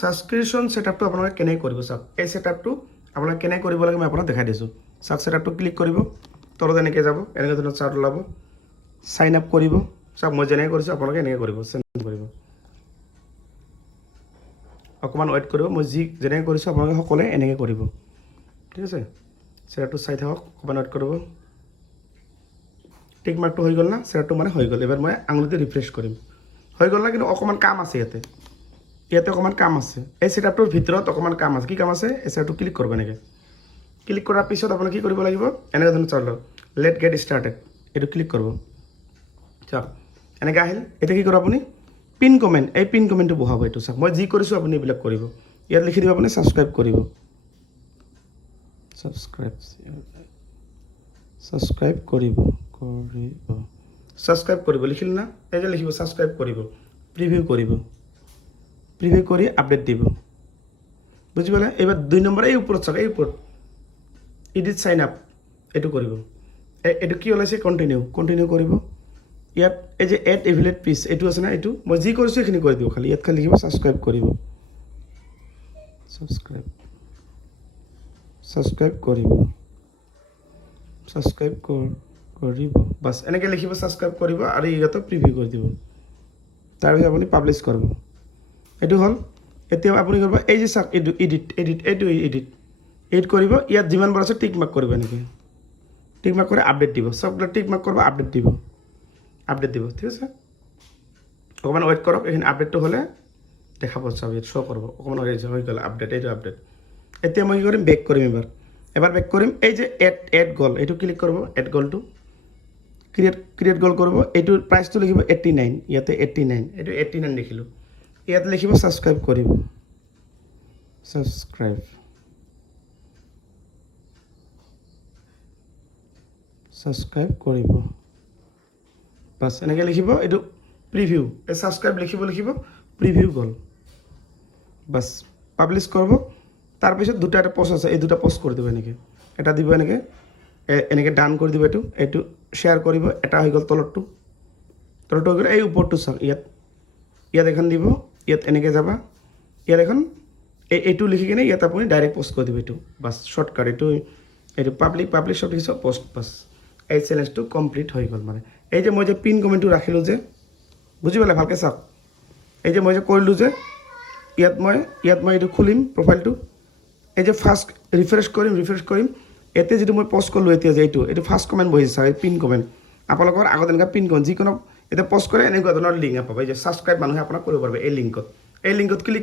subscription ছেটআপটো আপোনালোকে কেনেকৈ কৰিব চাওক এই ছেটআপটো আপোনালোকে কেনেকৈ কৰিব লাগে মই আপোনাক দেখাই দিছোঁ চাওক ছেটআপটো ক্লিক কৰিব তলত এনেকৈ যাব এনেকৈ ধৰণৰ চাৰ্ট ওলাব চাইন আপ কৰিব চাওক মই যেনেকৈ কৰিছোঁ আপোনালোকে এনেকৈ কৰিব চেঞ্জ কৰিব অকণমান ৱেইট কৰিব মই যেনেকৈ কৰিছোঁ আপোনালোকে সকলোৱে এনেকৈ কৰিব ঠিক আছে ছেটআপটো চাই থাকক অকণমান ৱেইট কৰিব টিক মাৰ্কটো হৈ গ'ল না ছেটআপটো মানে হৈ গ'ল এবাৰ মই আঙুলিতে ৰিফ্ৰেছ কৰিম হৈ গ'ল না কিন্তু অকণমান কাম আছে ইয়াতে অকণমান কাম আছে এই ছেটআপটোৰ ভিতৰত অকণমান কাম আছে কি কাম আছে এই ছেটআপটো ক্লিক কৰিব এনেকৈ ক্লিক কৰাৰ পিছত আপুনি কি কৰিব লাগিব এনেকৈ ধৰণৰ চাওক লেট গেট ষ্টাৰ্টেড এইটো ক্লিক কৰিব চাওক এনেকৈ আহিল এতিয়া কি কৰিব আপুনি পিন কমেণ্ট এই পিন কমেণ্টটো বহাব এইটো চাওক মই যি কৰিছোঁ আপুনি এইবিলাক কৰিব ইয়াত লিখি দিব আপুনি ছাবস্ক্ৰাইব কৰিব ছাবস্ক্ৰাইব কৰিব লিখিল না এই যে লিখিব ছাবস্ক্ৰাইব কৰিব প্ৰিভিউ কৰি আপডেট দিব বুজি পালে এইবাৰ 2 নম্বৰ এই ওপৰত চাওক এই ওপৰত এডিট চাইন আপ এইটো কৰিব এইটো কি ওলাইছে কণ্টিনিউ কৰিব ইয়াত এই যে এড এভিলেট পিচ এইটো আছে না এইটো মই যি কৰিছোঁ এইখিনি কৰি দিব খালি ইয়াত খালি লিখিব ছাবস্ক্ৰাইব কৰিব ছাবস্ক্ৰাইব কৰিব বাছ এনেকৈ লিখিব ছাবস্ক্ৰাইব কৰিব আৰু ইয়াতে প্ৰিভিউ কৰি দিব তাৰপিছত আপুনি পাব্লিছ কৰিব এইটো হ'ল এতিয়া আপুনি কৰিব এই যে চাওক এইটো এডিট কৰিব ইয়াত যিমানবোৰ আছে টিক মাৰ্ক কৰিব এনেকৈ টিক মাৰ্ক কৰি আপডেট দিব চববিলাক টিক মাৰ্ক কৰিব আপডেট দিব ঠিক আছে অকণমান ৱেইট কৰক এইখিনি আপডেটটো হ'লে দেখাব চাব ইয়াত শ্ব' কৰিব অকণমান হৈ গ'ল আপডেট এইটো আপডেট এতিয়া মই কি কৰিম বেক কৰিম এবাৰ বেক কৰিম এই যে এড গ'ল এইটো ক্লিক কৰিব এড গ'লটো ক্ৰিয়েট গ'ল কৰিব এইটো প্ৰাইচটো লিখিব 89 ইয়াতে 89 এইটো 89 লিখিলোঁ ইয়াত লিখিব ছাবস্ক্ৰাইব কৰিব বাছ এনেকৈ লিখিব এইটো প্ৰিভিউ এই ছাবস্ক্ৰাইব লিখিব প্ৰিভিউ গ'ল বাছ পাব্লিছ কৰিব তাৰপিছত এটা পোষ্ট আছে এই দুটা পোষ্ট কৰি দিব এনেকৈ এটা দিব এনেকৈ ডান কৰি দিব এইটো শ্বেয়াৰ কৰিব এটা হৈ গ'ল তলৰটো হৈ গ'ল এই ওপৰটো চাওক ইয়াত এখন দিব ইয়াত এনেকৈ যাবা ইয়াত এখন এইটো লিখি কিনে ইয়াত আপুনি ডাইৰেক্ট পোষ্ট কৰি দিব এইটো বাছ শ্বৰ্টকাট এইটো পাব্লিছ শ্বৰ্ট পোষ্ট বাছ এই চেলেঞ্জটো কমপ্লিট হৈ গ'ল মানে এই যে মই যে পিন কমেণ্টটো ৰাখিলোঁ যে বুজি পালে ভালকৈ চাওক এই যে মই যে কৰিলোঁ যে ইয়াত মই এইটো খুলিম প্ৰফাইলটো এই যে ফাৰ্ষ্ট ৰিফ্ৰেছ কৰিম এতিয়া যিটো মই পষ্ট কৰিলোঁ এতিয়া যে এইটো ফাৰ্ষ্ট কমেণ্ট বহিছে চাওক পিন কমেণ্ট আপোনালোকৰ আগত এনেকুৱা পিন কমেণ্ট যিকোনো এতিয়া পষ্ট কৰে এনেকুৱা ধৰণৰ লিংক পাব এই যে ছাবস্ক্ৰাইব মানুহে আপোনাক কৰিব পাৰিব এই লিংকত ক্লিক